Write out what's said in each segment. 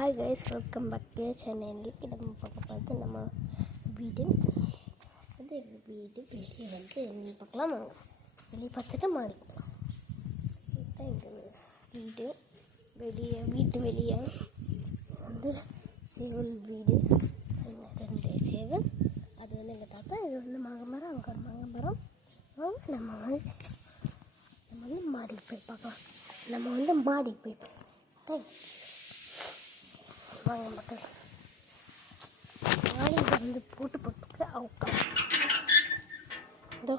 Hi guys, welcome back to channel. இன்றைக்கி நம்ம பார்க்க போகிறது நம்ம வீடு வந்து எங்கள் வீடு வெளியே வந்து பார்க்கலாம். வெளியே பார்த்துட்டு மாடி போகலாம். இதுதான் எங்கள் வீடு. வீட்டு வெளியே வந்து சேவல் வீடு. ரெண்டு சேவல். அது வந்து எங்கள் தாத்தா. இது வந்து மாங்கமரம். அங்கே ஒரு மாங்கமரம். நம்ம வந்து மாடிக்கு போய் பார்க்கலாம். மாடிக்கு போய் பார்க்கலாம். வாங்க மக்கள், மாடியில் வந்து போட்டுக்கு அவுக்கா இதோ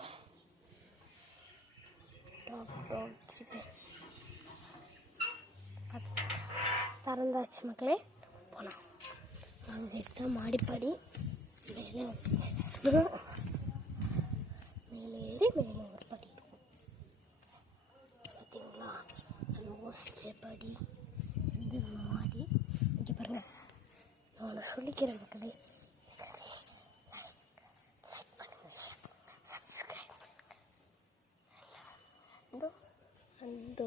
திறந்தாச்சு மக்களே. போகலாம். நாங்கள் இதுதான் மாடிப்படி. மேலே ஏறி மேலே ஒரு படி இருக்கும். பார்த்தீங்களா? அது ஓசிச்ச படி வந்து மாடி. இங்கே பாருங்கள், நான் ஒன்று சொல்லிக்கிறேன் மக்களே. லைக் பண்ணுங்கள், சப்ஸ்கிரைப் பண்ணுங்கள். அந்த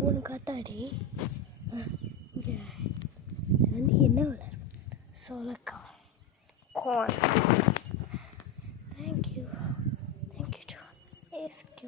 3 காத்தாடி இங்கே வந்து என்ன வளரும்? சோளக்காய். corn. Thank you to SQ.